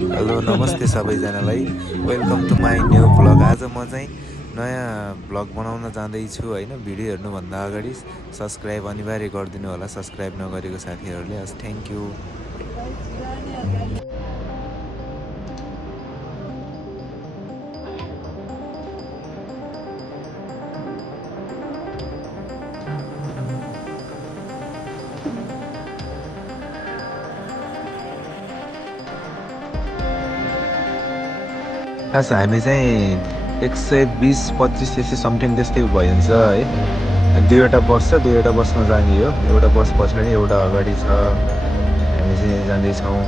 Hello नमस्ते सबैजनालाई welcome to my new vlog. आज म चाहिँ नयाँ भ्लग बनाउन जाँदैछु होइन। भिडियो हेर्नुभन्दा अगाडि सब्सक्राइब अनिवार्य गरिदिनु होला, सब्सक्राइब नगरेको साथीहरूले। हस्, थ्याङ्क यू। खास हामी चाहिँ 120-25 त्यस्तै समथिङ त्यस्तै भइन्छ है। दुईवटा बस छ, दुईवटा बसमा जाने हो। एउटा बस पछाडि एउटा अगाडि छ। हामी चाहिँ जाँदैछौँ।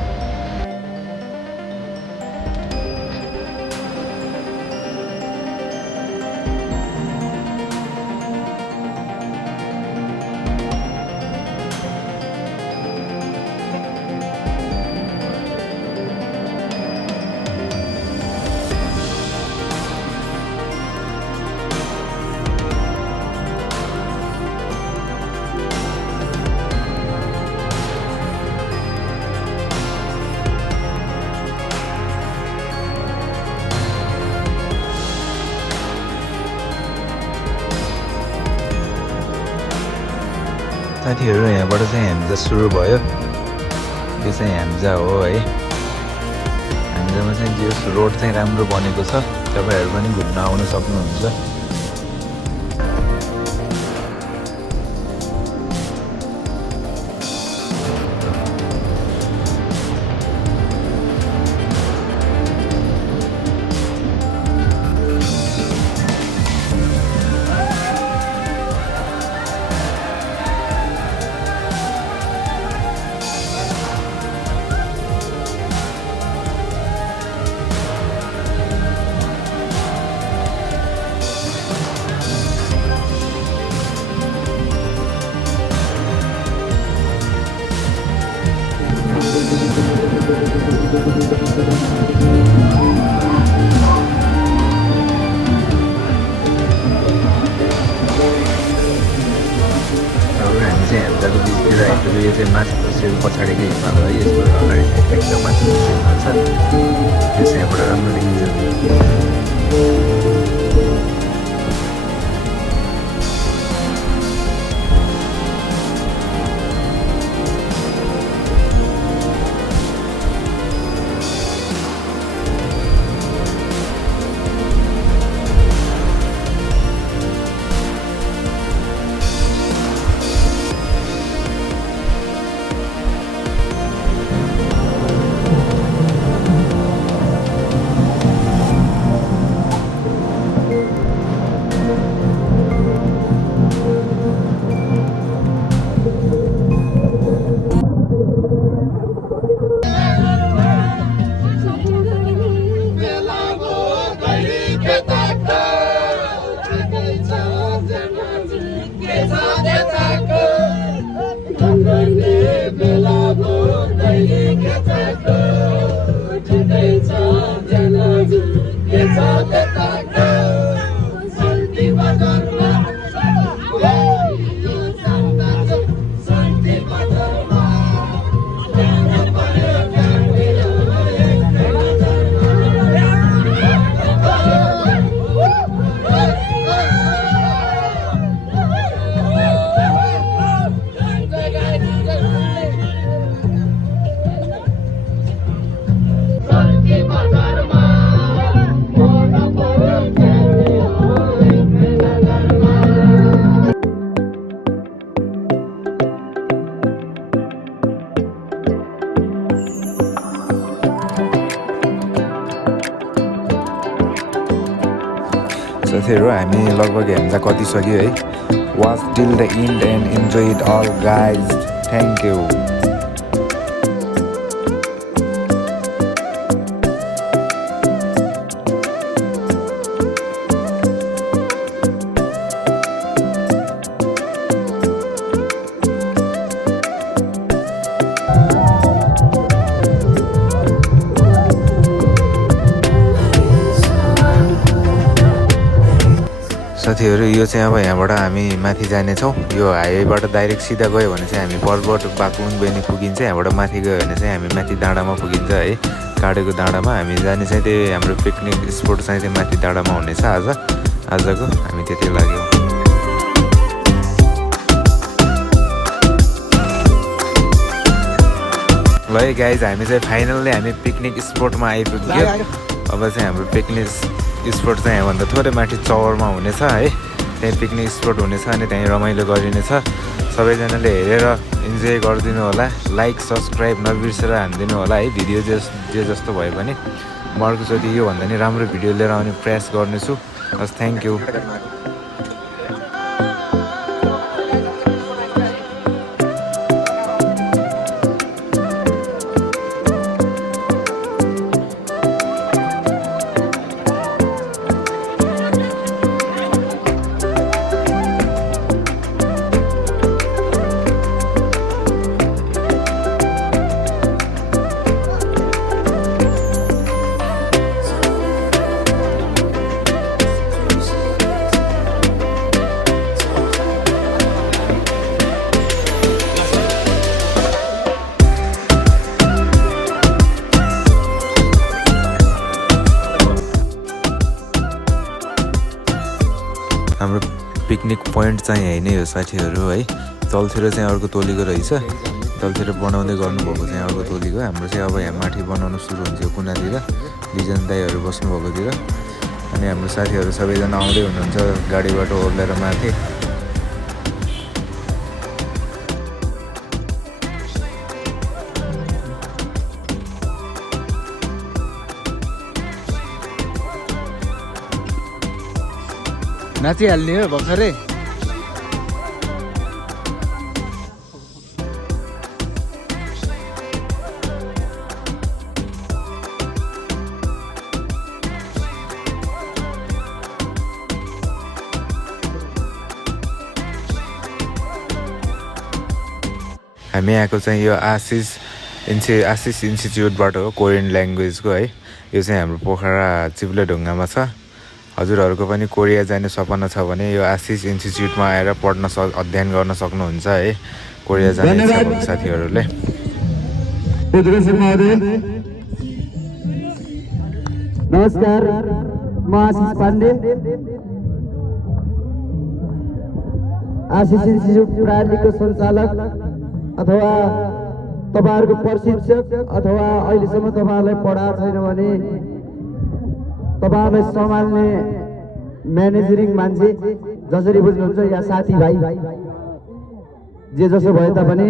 साथीहरू यहाँबाट चाहिँ ह्याम्जा सुरु भयो। यो चाहिँ ह्याम्जा हो है। ह्याम्जामा चाहिँ जो रोड चाहिँ राम्रो बनेको छ, तपाईँहरू पनि घुम्न आउन सक्नुहुन्छ। यो चाहिँ माथि बसेको पछाडिकै हिमाल है। यसको अगाडि चाहिँ एकदम माथि बसेको हिमाल छ। यो चाहिँ यहाँबाट राम्रो देखिन्छ। साथीहरू हामी लगभग ह्याम्जा कतिसक्यो है। Watch till the end and enjoy it all guys. Thank you. साथीहरू यो चाहिँ अब यहाँबाट हामी माथि जानेछौँ। यो हाइवेबाट डाइरेक्ट सिधा गयो भने चाहिँ हामी पर्वत बागलुङ बेनी पुगिन्छ। यहाँबाट माथि गयो भने चाहिँ हामी माथि डाँडामा पुगिन्छ है। काडेको डाँडामा हामी जाने चाहिँ त्यही हाम्रो पिकनिक स्पोट चाहिँ त्यो माथि डाँडामा हुनेछ आजको हामी त्यति लाग्यौँ। ल है गाइज हामी चाहिँ फाइनल्ली हामी पिकनिक स्पोटमा आइपुग्यो। अब चाहिँ हाम्रो पिकनिक स्पोट चाहिँ यहाँभन्दा थोरै माथि चौरमा हुनेछ है, त्यहीँ पिकनिक स्पोट हुनेछ अनि त्यहीँ रमाइलो गरिनेछ। सबैजनाले हेरेर इन्जोय गरिदिनु होला, लाइक सब्सक्राइब नबिर्सेर हानिदिनु होला है। भिडियो जे जस्तो भए पनि म अर्कोचोटि योभन्दा नि राम्रो भिडियो लिएर आउने प्रयास गर्नेछु। हस्, थ्याङ्क यू। हाम्रो पिकनिक पोइन्ट चाहिँ यही नै हो साथीहरू है। तलतिर चाहिँ अर्को टोलीको रहेछ, तलतिर बनाउँदै गर्नुभएको चाहिँ अर्को टोलीको। हाम्रो चाहिँ अब यहाँ माथि बनाउनु सुरु हुन्छ कुनातिर, दुईजना दाइहरू बस्नुभएकोतिर। अनि हाम्रो साथीहरू सबैजना आउँदै हुनुहुन्छ गाडीबाट ओर्लेर माथि। नाचिहाल्ने हो भर्खरै। हामी आएको चाहिँ यो आशिष इन्स्टिच्युटबाट हो, कोरियन ल्याङ्ग्वेजको है। यो चाहिँ हाम्रो पोखरा चिप्लेढुङ्गामा छ। हजुरहरूको पनि कोरिया जाने सपना छ भने यो आशिष इन्स्टिच्युटमा आएर अध्ययन गर्न सक्नुहुन्छ है, कोरिया जाने इच्छा भएको साथीहरूले। नमस्कार, म आशिष पाण्डे, आशिष इन्स्टिच्युट प्रणालीको सञ्चालक अथवा तपाईँहरूको प्रशिक्षक अथवा अहिलेसम्म तपाईँहरूलाई पढाएको छैन भने तपाईँहरूलाई सम्हाल्ने म्यानेजरिङ मान्छे जसरी बुझ्नुहुन्छ या साथीभाइ जे जसो भए तापनि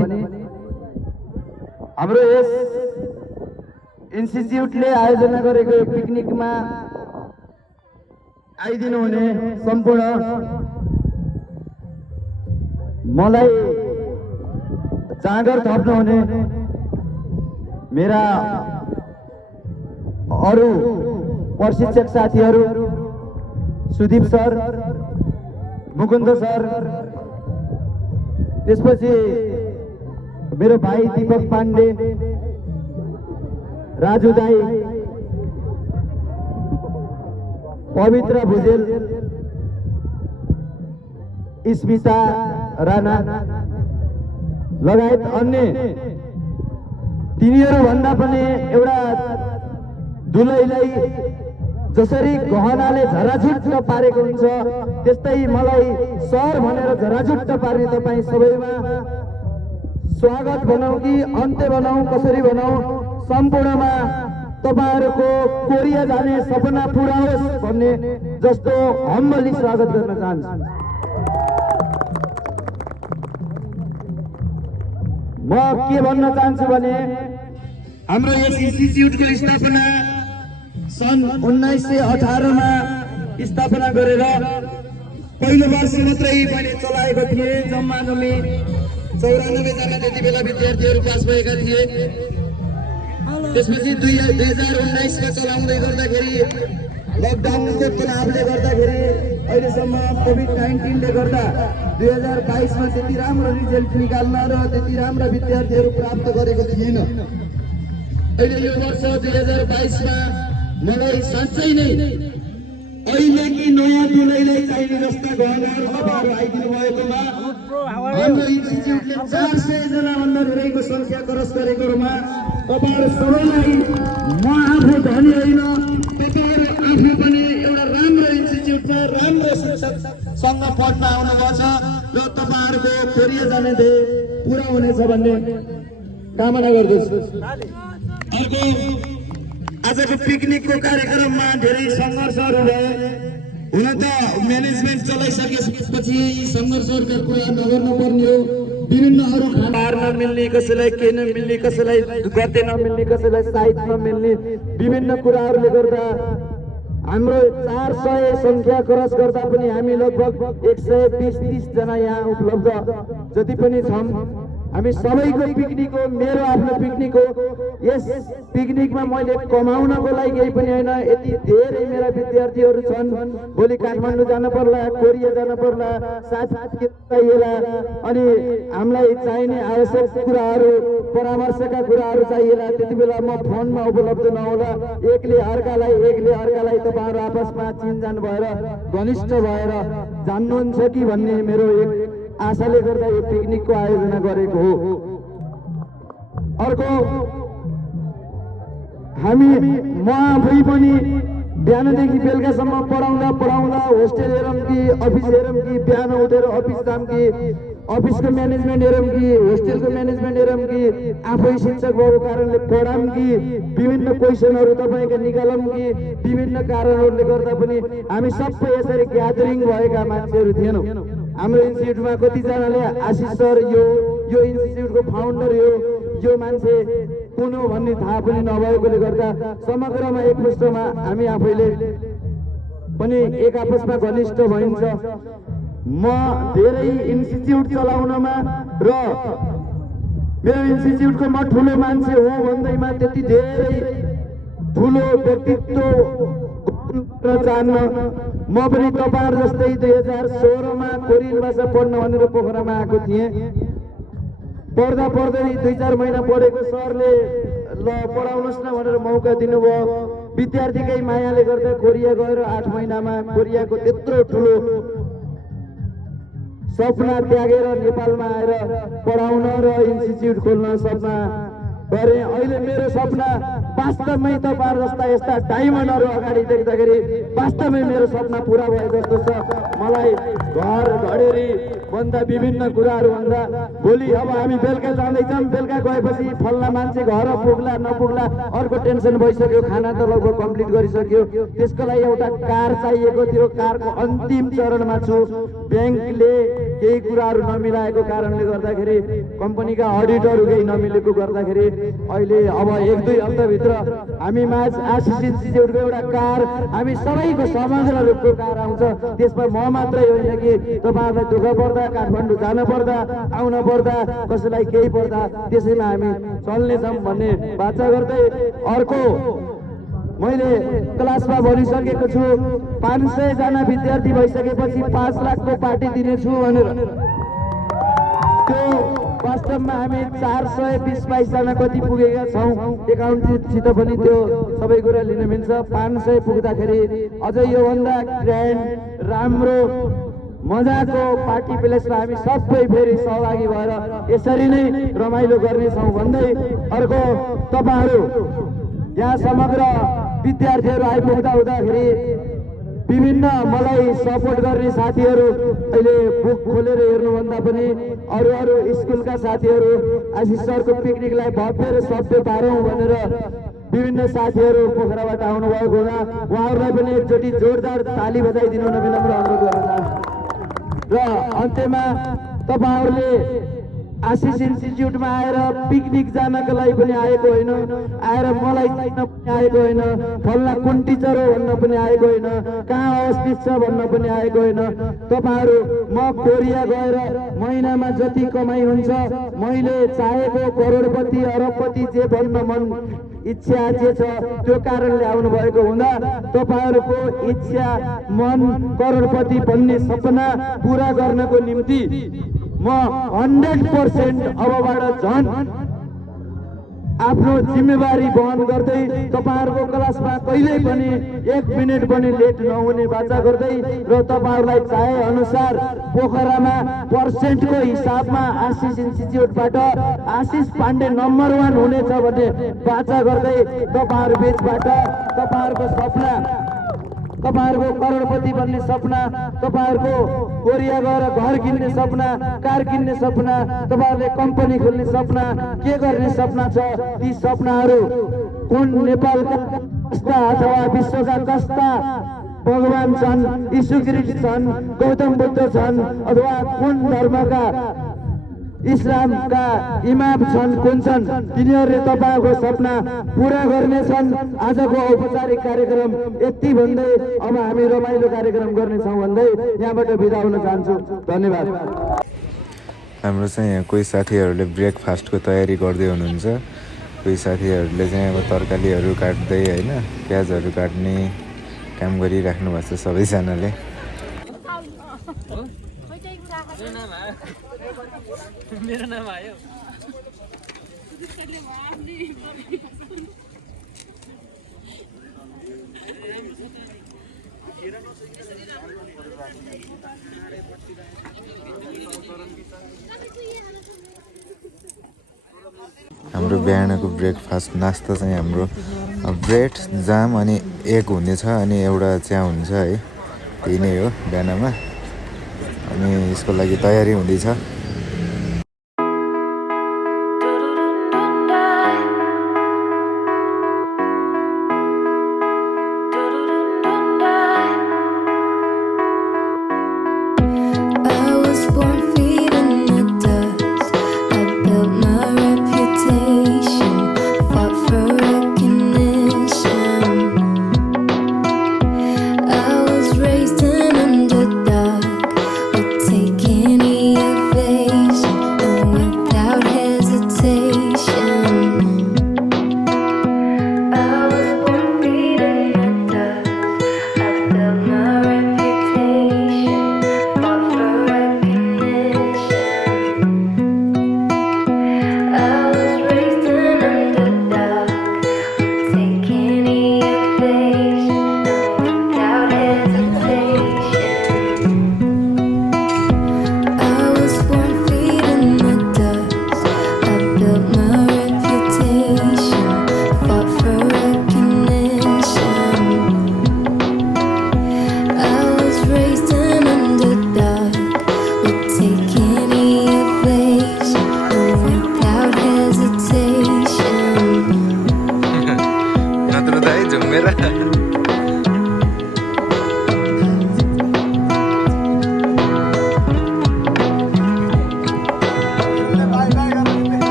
हाम्रो यस इन्स्टिच्युटले आयोजना गरेको पिकनिकमा आइदिनु हुने सम्पूर्ण मलाई जाँगर थप्नु हुने मेरा अरू प्रशिक्षक साथीहरू सुदीप सर, मुकुन्द सर, त्यसपछि मेरो भाइ दीपक पाण्डे, राजु दाई, पवित्र भुजेल, स्मिता राणा लगायत अन्य तिनीहरूभन्दा पनि एउटा दुलैलाई जसरी गहनाले झराझुट्ट पारेको हुन्छ त्यस्तै मलाई सर भनेर झराझुट्ट पार्ने तपाईँ सबैमा स्वागत भनौँ कि अन्त्य भनौँ, कसरी भनौँ, सम्पूर्णमा तपाईहरूको कोरिया जाने सपना पुरा होस् भन्ने जस्तो हम्बली स्वागत गर्न चाहन्छु। म के भन्न चाहन्छु भने हाम्रो यस इन्स्टिच्युटको स्थापना सन् 1918 मा स्थापना गरेर पहिलो वर्ष मात्रै मैले चलाएको थिएँ। जम्मा 94 जना त्यति बेला विद्यार्थीहरू पास भएका थिए। त्यसपछि 2019 मा चलाउँदै गर्दाखेरि लकडाउनको तनावले गर्दाखेरि अहिलेसम्म कोभिड-19 ले गर्दा 2022 मा त्यति राम्रो रिजल्ट निकाल्न र त्यति राम्रा विद्यार्थीहरू प्राप्त गरेको थिएन। अहिले यो वर्ष 2022 मा मलाई साँच्चै नै अहिले कि नयाँ दुलैलाई चाहिने जस्ता गहनाहरू तपाईँहरू आइदिनु भएकोमा हाम्रो इन्स्टिच्युटले 400 जना भन्दा धेरैको संख्या क्रस गरेकोमा तपाईहरु सबैलाई म आफू धनी होइन, तपाईहरु आफू पनि एउटा राम्रो इन्स्टिच्युटमा राम्रो शिक्षकसँग पढ्न आउनुभएको छ र तपाईहरुको कोरिया जाने ध्येय पूरा हुनेछ भन्ने कामना गर्दछु। अर्को आजको पिकनिकको कार्यक्रममा धेरै सङ्घर्षहरू भए। हुन त म्यानेजमेन्ट चलाइसकेपछि सङ्घर्षहरूका कुरा नगर्नु पर्ने हो। विभिन्न अरू खानाहरू नमिल्ने, कसैलाई के नमिल्ने, कसैलाई गते नमिल्ने, कसैलाई साइज नमिल्ने विभिन्न कुराहरूले गर्दा हाम्रो 400 संख्या क्रस गर्दा पनि हामी लगभग 120-30 जना यहाँ उपलब्ध जति पनि छौँ। हामी सबैको पिकनिक हो, मेरो आफ्नो पिकनिक हो। यस पिकनिकमा मैले कमाउनको लागि केही पनि होइन, यति धेरै मेरा विद्यार्थीहरू छन्। भोलि काठमाडौँ जान पर्ला, कोरिया जान पर्ला, साथी चाहिएला, अनि हामीलाई चाहिने आवश्यक कुराहरू, परामर्शका कुराहरू चाहिएला। त्यति बेला म फोनमा उपलब्ध नहोला। एकले अर्कालाई तपाईँहरू आपसमा चिनजान भएर घनिष्ठ भएर जान्नुहुन्छ कि भन्ने मेरो एक आशाले गर्दा यो पिकनिकको आयोजना गरेको हो। अर्को हामी म आफै पनि बिहानदेखि बेलुकासम्म पढाउँदा होस्टेल हेरौँ कि अफिस हेरौँ कि बिहान उठेर अफिस जाऊँ कि अफिसको म्यानेजमेन्ट हेरौँ कि होस्टेलको म्यानेजमेन्ट हेरौँ कि आफै शिक्षक भएको कारणले पढाऊँ कि विभिन्न क्वेसनहरू तपाईँका निकालौँ कि विभिन्न कारणहरूले गर्दा पनि हामी सबै यसरी ग्यादरिङ भएका मान्छेहरू थिएनौँ। हाम्रो इन्स्टिच्युटमा कतिजनाले आशिष सर यो इन्स्टिच्युटको फाउन्डर यो मान्छे कुन हो भन्ने थाहा पनि नभएकोले गर्दा समग्रमा एक पृष्ठमा हामी आफैले पनि एक आपसमा घनिष्ठ भइन्छ। म धेरै इन्स्टिच्युट चलाउनमा र मेरो इन्स्टिच्युटको म ठुलो मान्छे हो भन्दैमा त्यति धेरै ठुलो व्यक्तित्व चाहन्न। म पनि तपाईहरु जस्तै 2016 मा कोरियन भाषा पढ्न भनेर पोखरामा आएको थिएँ। पढ्दै 2-4 महिना पढेको सरले ल पढाउनुहोस् न भनेर मौका दिनुभयो। विद्यार्थीकै मायाले गर्दा कोरिया गएर 8 महिनामा कोरियाको त्यत्रो ठुलो सपना त्यागेर नेपालमा आएर पढाउन र इन्स्टिच्युट खोल्न सपना गरे। अहिले मेरो सपना वास्तवमै तपाईहरु जस्ता यस्ता डायमन्डहरू अगाडि देख्दाखेरि वास्तवमै मेरो सपना पूरा भए जस्तो छ। मलाई घर घडेरी भन्दा विभिन्न कुराहरू भन्दा भोलि अब हामी बेलुका जाँदैछौँ, बेलुका गएपछि फल्ना मान्छे घर पुग्ला नपुग्ला अर्को टेन्सन भइसक्यो। खाना त लगभग कम्प्लिट गरिसक्यो, त्यसको लागि एउटा कार चाहिएको थियो। कारको अन्तिम चरणमा छु। ब्याङ्कले केही कुराहरू नमिलाएको कारणले गर्दाखेरि कम्पनीका अडिटहरू केही नमिलेको गर्दाखेरि अहिले अब 1-2 हप्ताभित्र हामी माझ आशिष इन्स्टिच्युटको एउटा कार, हामी सबैको समग्र रूपको कार आउँछ। त्यसमा म मात्रै होइन कि तपाईँहरूलाई दुःख पर्दा, काठमाडौँ जान पर्दा, आउन पर्दा, कसैलाई केही पर्दा त्यसैमा हामी चल्नेछौँ भन्ने बाचा गर्दै अर्को मैले क्लासमा भनिसकेको छु 500 जना विद्यार्थी भइसकेपछि 5 लाखको पार्टी दिनेछु भनेर। त्यो वास्तवमा हामी 420-22 जना कति पुगेका छौँ। एकाउन्टसित पनि त्यो सबै कुरा लिन मिल्छ। 500 पुग्दाखेरि अझै योभन्दा ग्रान्ड राम्रो मजाको पार्टी प्लेसमा हामी सबै फेरि सहभागी भएर यसरी नै रमाइलो गर्नेछौँ भन्दै अर्को तपाईहरु यहाँ समग्र विद्यार्थीहरू आइपुग्दा हुँदाखेरि विभिन्न मलाई सपोर्ट गर्ने साथीहरू अहिले बुक खोलेर हेर्नुभन्दा पनि अरू स्कुलका साथीहरू आशिष सरको पिकनिकलाई भव्य र सभ्य पारौँ भनेर विभिन्न साथीहरू पोखराबाट आउनुभएको हुँदा उहाँहरूलाई पनि एकचोटि जोरदार ताली बजाइदिनु हुन विनम्र अनुरोध गर्न चाहन्छु। र अन्त्यमा तपाईहरूले आशिष इन्स्टिच्युटमा आएर पिकनिक जानको लागि पनि आएको होइन, आएर मलाई चिन्न पनि आएको होइन, फल्ना कुन टिचर हो भन्न पनि आएको होइन, कहाँ अवस्थित छ भन्न पनि आएको होइन। तपाईहरू म कोरिया गएर महिनामा जति कमाइ हुन्छ मैले चाहेको करोडपति अरबपति जे भन्न मन इच्छा जे छ त्यो कारणले आउनु भएको हुँदा तपाईहरूको इच्छा मन करोडपति भन्ने सपना पूरा गर्नको निम्ति म 100% अबबाट झन् आफ्नो जिम्मेवारी वहन गर्दै तपाईहरुको क्लासमा कहिल्यै पनि 1 मिनेट पनि लेट नहुने वाचा गर्दै र तपाईहरुलाई चाहे अनुसार पोखरामा पर्सेन्टको हिसाबमा आशिष इन्स्टिच्युटबाट आशिष पाण्डे नम्बर 1 हुनेछ भन्ने वाचा गर्दै तपाईहरु बीचबाट तपाईहरुको सपना तपाईहरुको करोडपति बन्ने सपना तपाईहरुको कोरिया गएर घर किन्ने सपना कार किन्ने सपना तपाईहरुले कम्पनी खोल्ने सपना के गर्ने सपना छ ती सपनाहरु कुन नेपालका कस्ता अथवा विश्वका कस्ता भगवान छन् यीशु ख्रीष्ट छन् गौतम बुद्ध छन् अथवा कुन धर्मका इस्लामका इमाम छन् कुन छन् तिनीहरूले तपाईको सपना पूरा गर्नेछन्। आजको औपचारिक कार्यक्रम यति भन्दै अब हामी रमाइलो कार्यक्रम गर्नेछौँ भन्दै यहाँबाट बिदा हुन चाहन्छु। धन्यवाद। हाम्रो चाहिँ यहाँ कोही साथीहरूले ब्रेकफास्टको तयारी गर्दै हुनुहुन्छ, कोही साथीहरूले चाहिँ अब तरकारीहरू काट्दै होइन प्याजहरू काट्ने काम गरिराख्नु भएको छ सबैजनाले। मेरो नाम आयो। हाम्रो बिहानको ब्रेकफास्ट नास्ता चाहिँ हाम्रो ब्रेड जाम अनि एग हुनेछ अनि एउटा चिया हुन्छ है, त्यही नै हो बिहानमा। अनि यसको लागि तयारी हुँदैछ।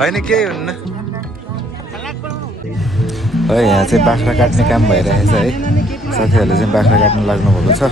होइन केही हुन्न। है यहाँ चाहिँ बाख्रा काट्ने काम भइरहेछ है, साथीहरूले चाहिँ बाख्रा काट्नु लाग्नु भएको छ।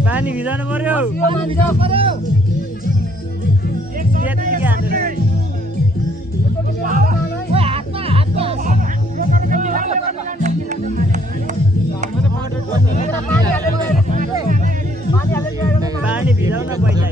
पानी भिजाउनु पर्यो। पानी भिजाउन पैसा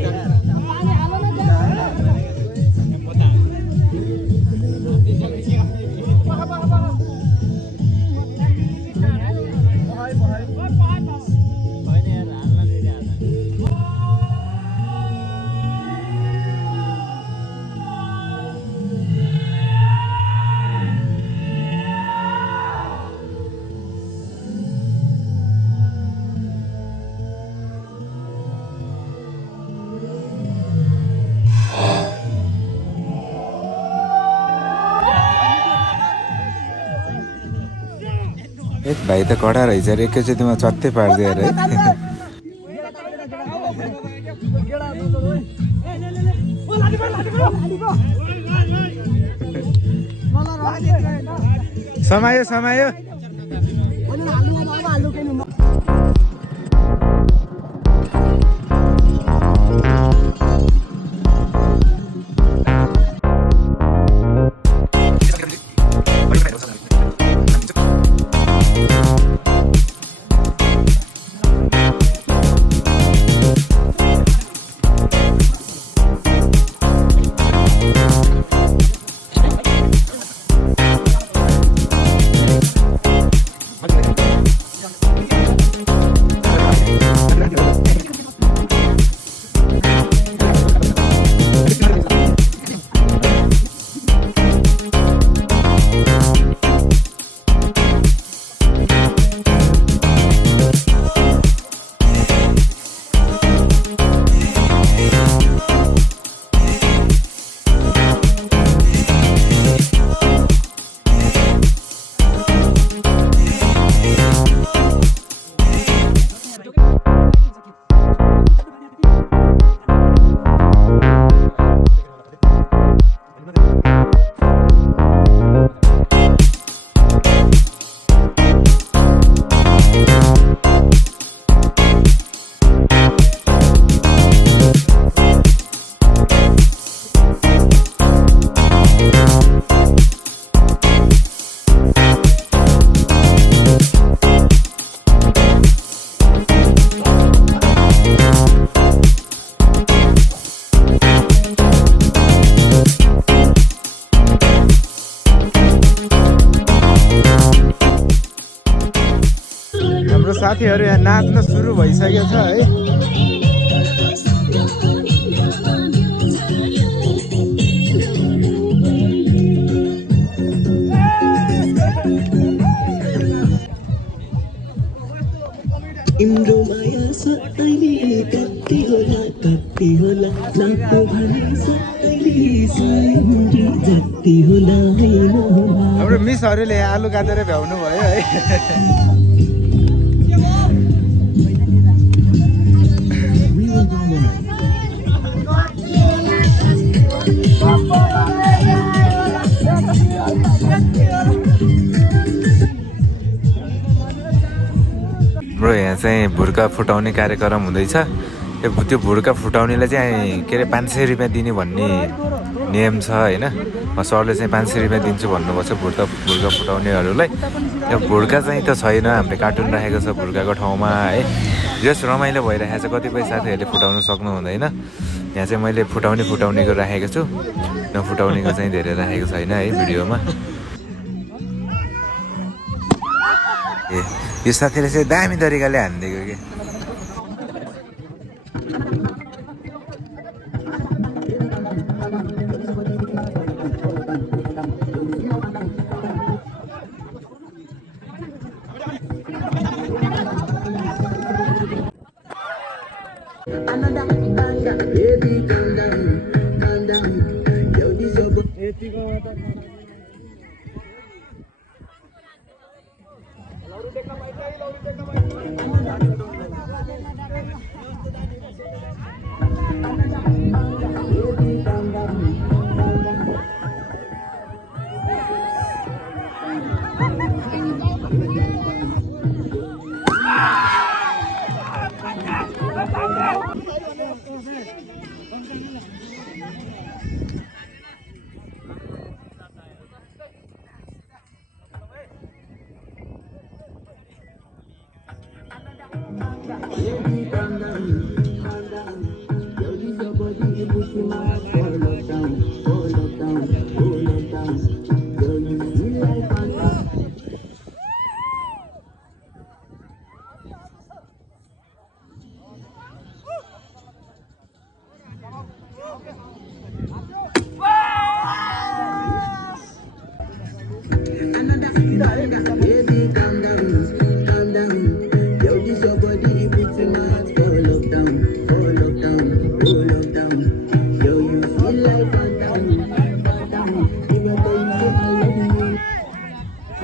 एक भाइ त कडा रहेछ अरे, एकैचोटिमा चत्तै पारिदियो अरे है। समायो समायो हाम्रो साथीहरू यहाँ नाच्न सुरु भइसकेको छ है इम्रो माया सधैँ कति होला लाखौँ भने सधैँ सयौरी जति होला होइन हाम्रो मिसहरूले आलु काटेर भ्याउनु भयो है ब्रो यहाँ चाहिँ भुर्का फुटाउने कार्यक्रम हुँदैछ त्यो भुर्का फुटाउनेलाई चाहिँ के अरे 500 रुपियाँ दिने भन्ने नियम छ होइन सरले चाहिँ 500 रुपियाँ दिन्छु भन्नुभएको छ भुर्का फुटाउनेहरूलाई त्यो भुर्का चाहिँ त छैन हामीले कार्टुन राखेको छ भुर्काको ठाउँमा है जस रमाइलो भइरहेको छ कतिपय साथीहरूले फुटाउनु सक्नु हुँदैन यहाँ चाहिँ मैले फुटाउनेको राखेको छु नफुटाउनेको चाहिँ धेरै राखेको छैन है भिडियोमा ए यो साथीले चाहिँ दामी तरिकाले हानिदिएको कि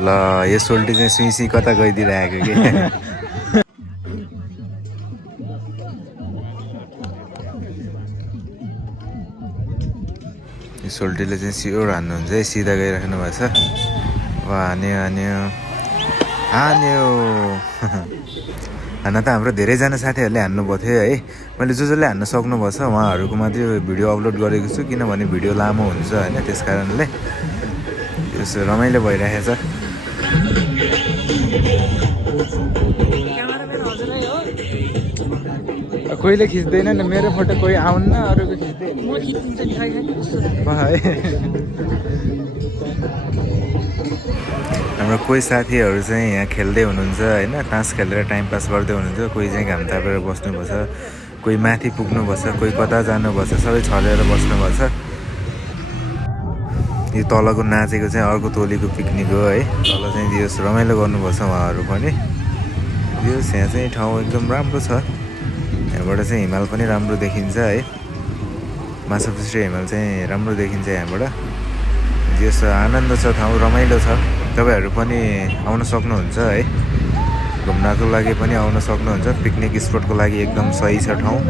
ल यो सोल्टी चाहिँ सुइसी कता गइदिरहेको कि यो सोल्टीले चाहिँ सियोर हान्नुहुन्छ है सिधा गइराख्नु भएको छ हान्यो हान्न त हाम्रो धेरैजना साथीहरूले हान्नुभएको थियो है। मैले जसले हान्न सक्नुभएको छ उहाँहरूको मात्रै भिडियो अपलोड गरेको छु, किनभने भिडियो लामो हुन्छ होइन, त्यस कारणले यसो रमाइलो भइरहेछ। क्यामेराम्यान हजुरै हो। कोहीले खिच्दैन नि मेरो फोटो, कोही आउन्न, अरूको खिच्दैन म खिचिदिन्छु नि खै कस्तो हाम्रो कोही साथीहरू चाहिँ यहाँ खेल्दै हुनुहुन्छ होइन, तास खेलेर टाइम पास गर्दै हुनुहुन्छ। कोही चाहिँ घाम तापेर बस्नुभएको छ, कोही माथि पुग्नुभएको छ, कोही कता जानुभएको छ, सबै छरेर बस्नुभएको छ। यो तलको नाचेको चाहिँ अर्को टोलीको पिकनिक हो है। तल चाहिँ दियोस् रमाइलो गर्नुभएको छ उहाँहरू पनि। दियोस् यहाँ चाहिँ ठाउँ एकदम राम्रो छ, यहाँबाट चाहिँ हिमाल पनि राम्रो देखिन्छ है। माछापुच्छ्रे हिमाल चाहिँ राम्रो देखिन्छ यहाँबाट। दियोस् आनन्द छ, ठाउँ रमाइलो छ। तपाईँहरू पनि आउन सक्नुहुन्छ है, घुम्नको लागि पनि आउन सक्नुहुन्छ। पिकनिक स्पटको लागि एकदम सही छ ठाउँ।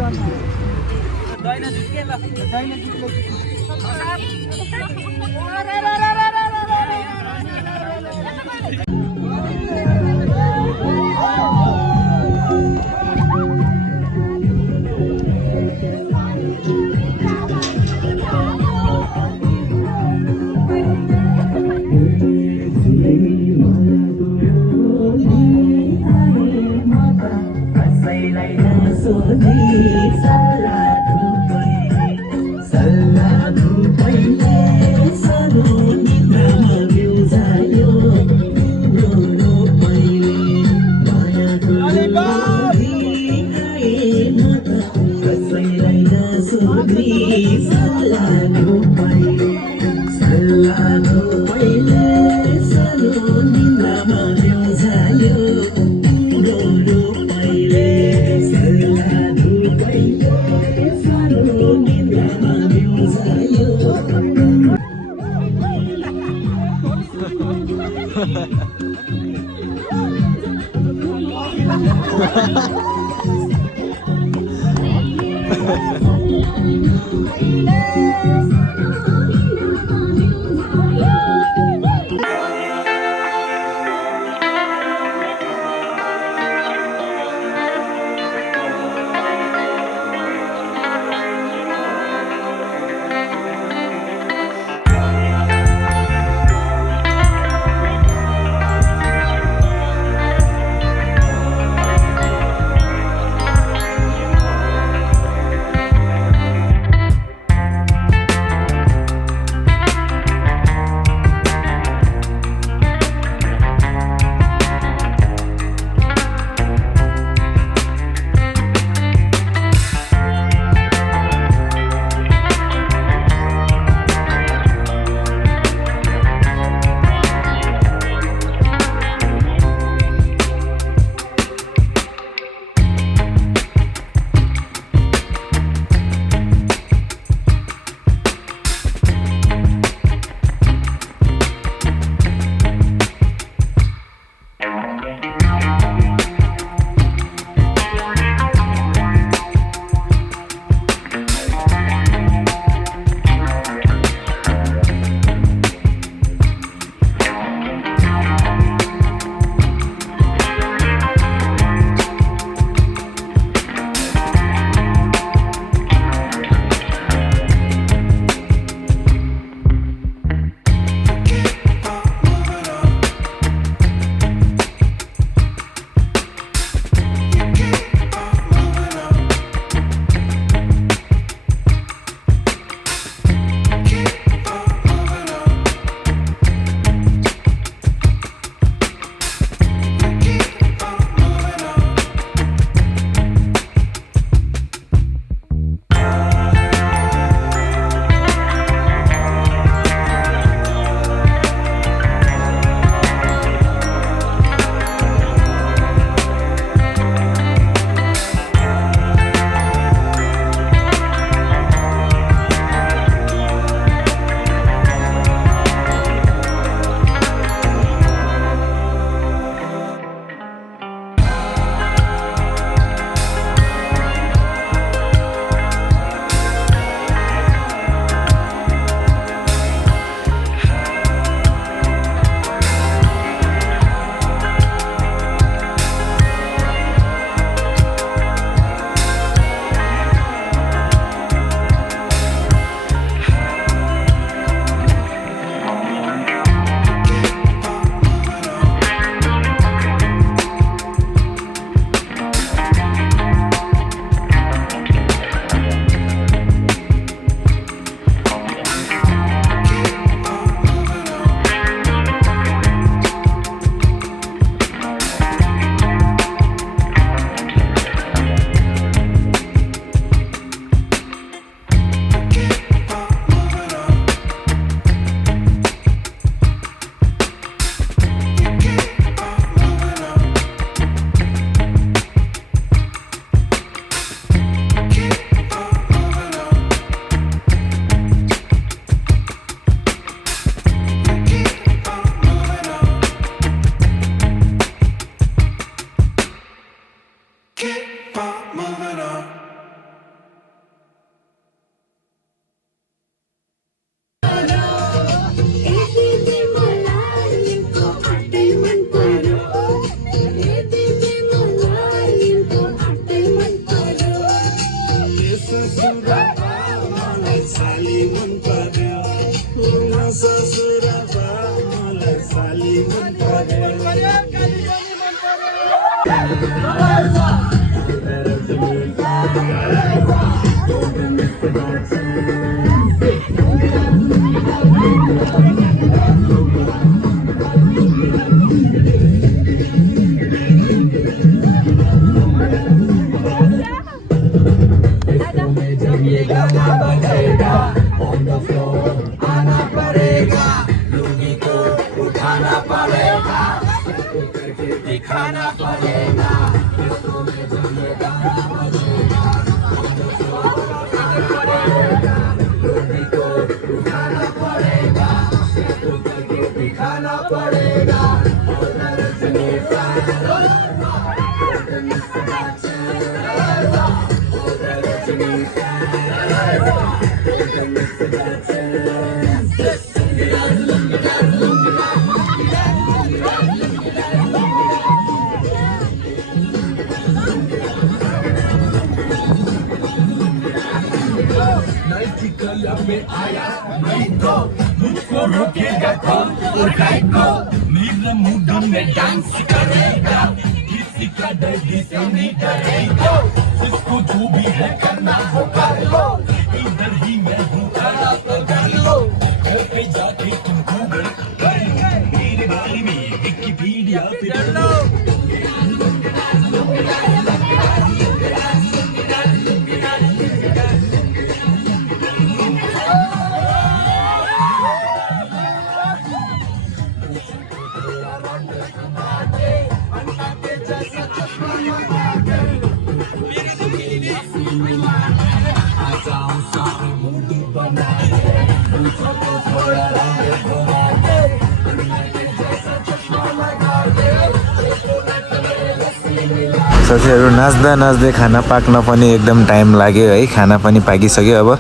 साथीहरू नाच्दा नाच्दै खाना पाक्न पनि एकदम टाइम लाग्यो है। खाना पनि पाकिसक्यो। अब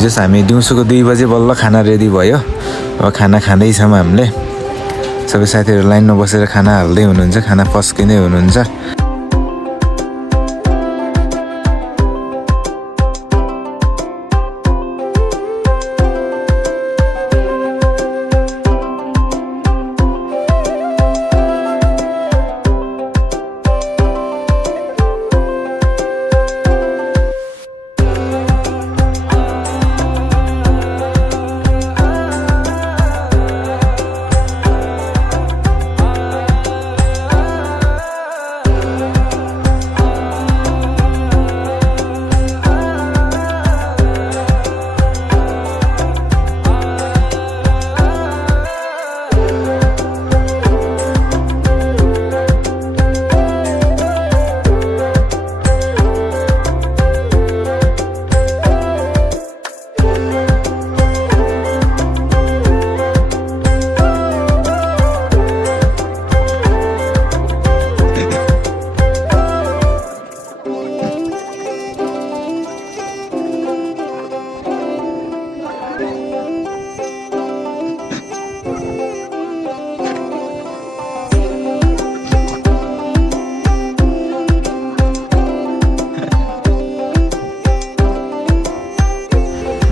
जस हामी दिउँसोको 2 बजे बल्ल खाना रेडी भयो। अब खाना खाँदैछौँ हामीले। सबै साथीहरू लाइनमा बसेर खाना हाल्दै हुनुहुन्छ, खाना पस्किँदै हुनुहुन्छ।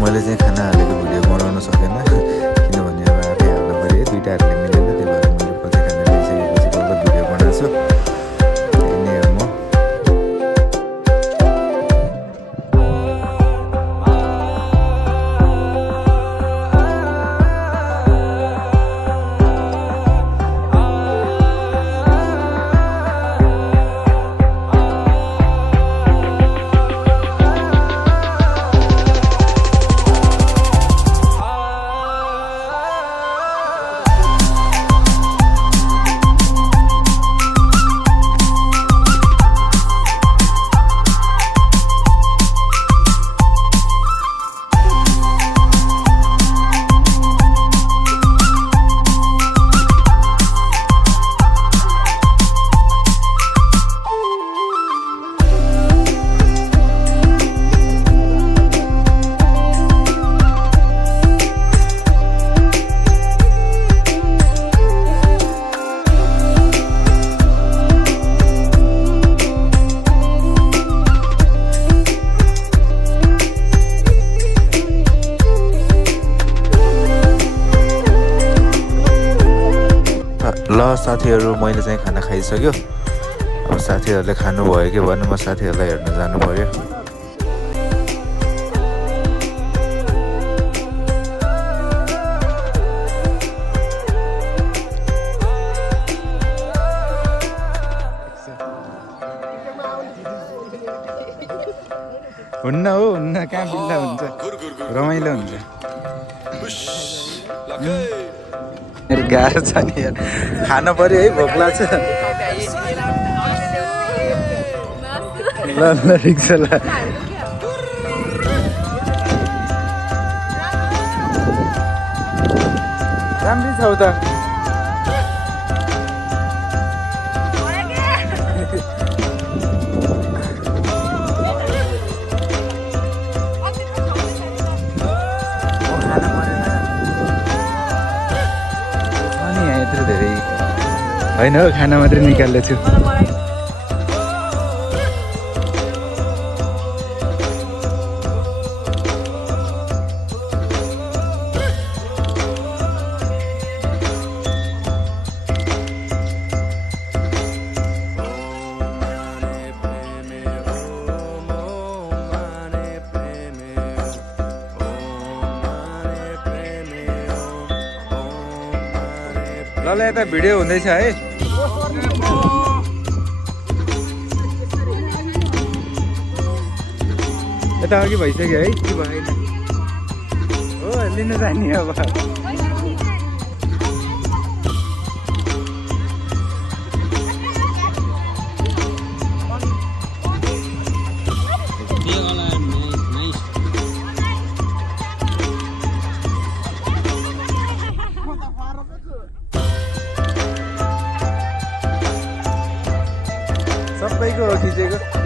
मैले चाहिँ खाना हालेको भिडियो बनाउन सकेन, किनभने अब आफै हाल्नु पऱ्यो। दुइटाहरूले मिलेन, त्यही भएर मैले पछि खाना ल्याइसकेपछि बल्ल भिडियो बनाएको छु। त्यही नै हो म। ल साथीहरू, मैले चाहिँ खाना खाइसक्यो। अब साथीहरूले खानुभयो कि भन्नु, म साथीहरूलाई हेर्न जानु पर्यो। हुन्न हो हुन्न कहाँ बिल्ला हुन्छ रमाइलो हुन्छ गाह्रो छ नि यार खान पर्यो है भोक लाग्छ ल ल ठिक छ ल राम्रै छ उता धेरै होइन हो खाना मात्रै निकाल्दैछु ल ल यता भिडियो हुँदैछ है यता अघि भइसक्यो है के भएन हो लिन जाने अब सबैको हो खिचेको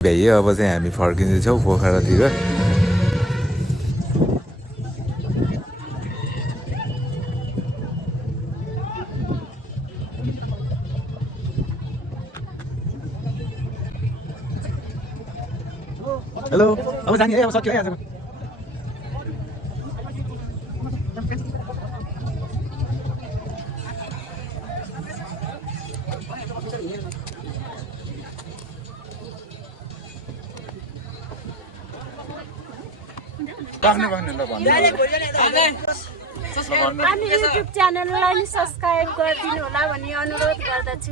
भ्याइयो अब चाहिँ हामी फर्किँदैछौँ पोखरातिर हेलो अब जाने है अब सक्यो है आजको अनि युट्युब च्यानललाई नि सब्स्क्राइब गरिदिनु होला भन्ने अनुरोध गर्दछु।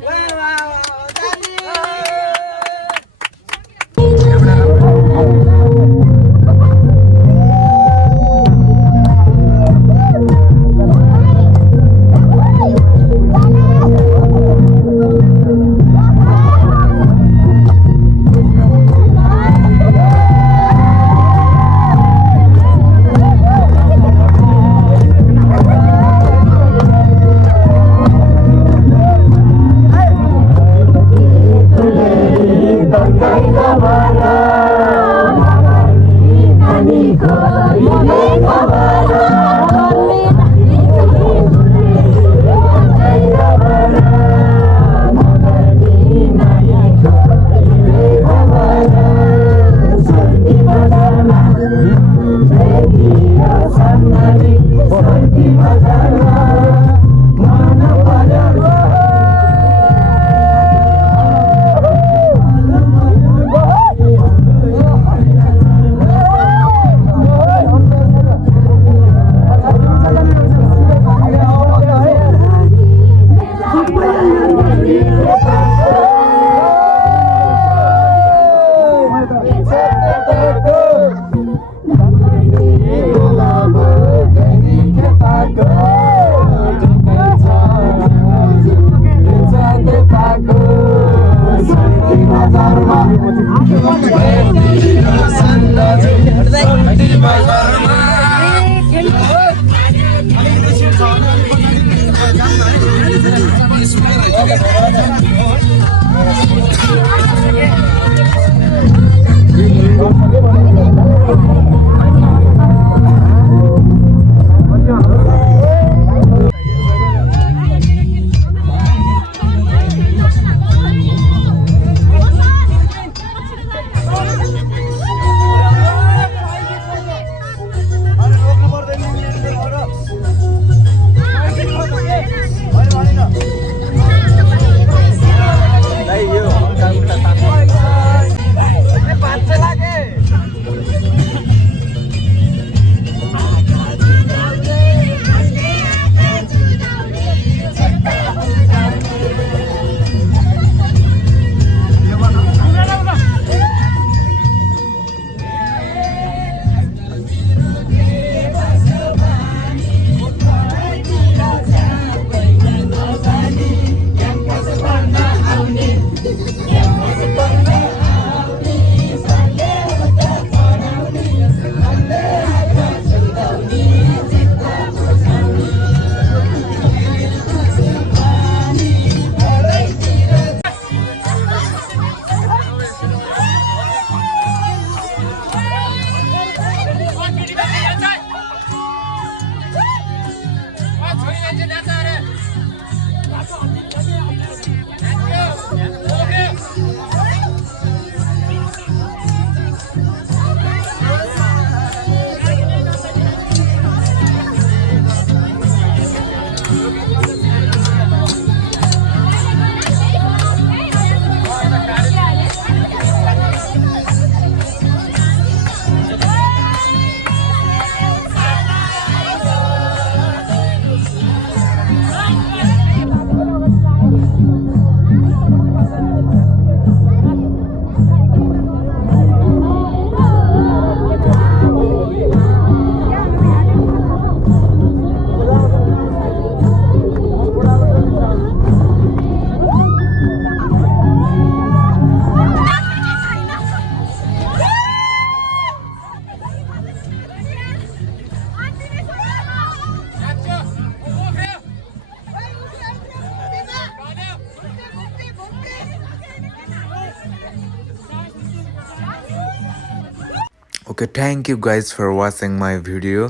Okay thank you guys for watching my video.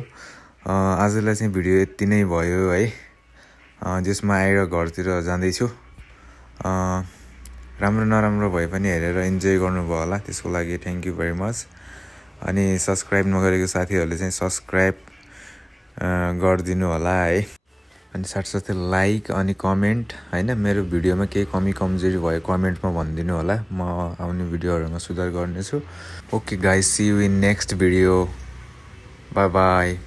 आजलाई चाहिँ भिडियो यति नै भयो है, जसमा आएर घरतिर जाँदैछु। राम्रो नराम्रो भए पनि हेरेर इन्जोय गर्नुभयो होला, त्यसको लागि थ्याङ्क यू भेरी मच। अनि सब्सक्राइब नगरेको साथीहरूले चाहिँ सब्सक्राइब गरिदिनु होला है। अनि साथसाथै लाइक अनि कमेन्ट हैन, मेरो भिडियोमा केही कमी कमजोरी भयो कमेन्टमा भनिदिनु होला, म आउने भिडियोहरूमा सुधार गर्नेछु। Okay guys, see you in next video. Bye by.